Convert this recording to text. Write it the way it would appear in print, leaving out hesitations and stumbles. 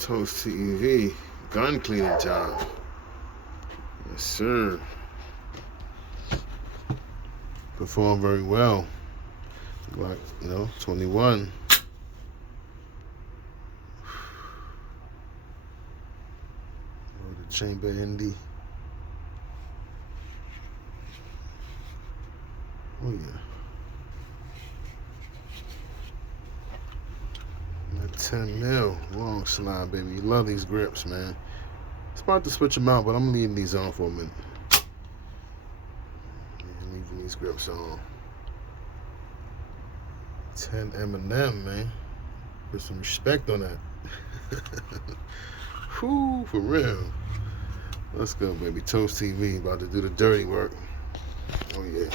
Toast TV, gun cleaning time. Yes, sir. Performed very well. Like, 21. The chamber Indy. Oh yeah. That 10 mil long slide, baby. You love these grips, man. It's about to switch them out, but I'm leaving these on for a minute. Yeah, leaving these grips on. 10 M&M, man. Put some respect on that. Whew, for real. Let's go, baby. Toast TV about to do the dirty work. Oh yeah.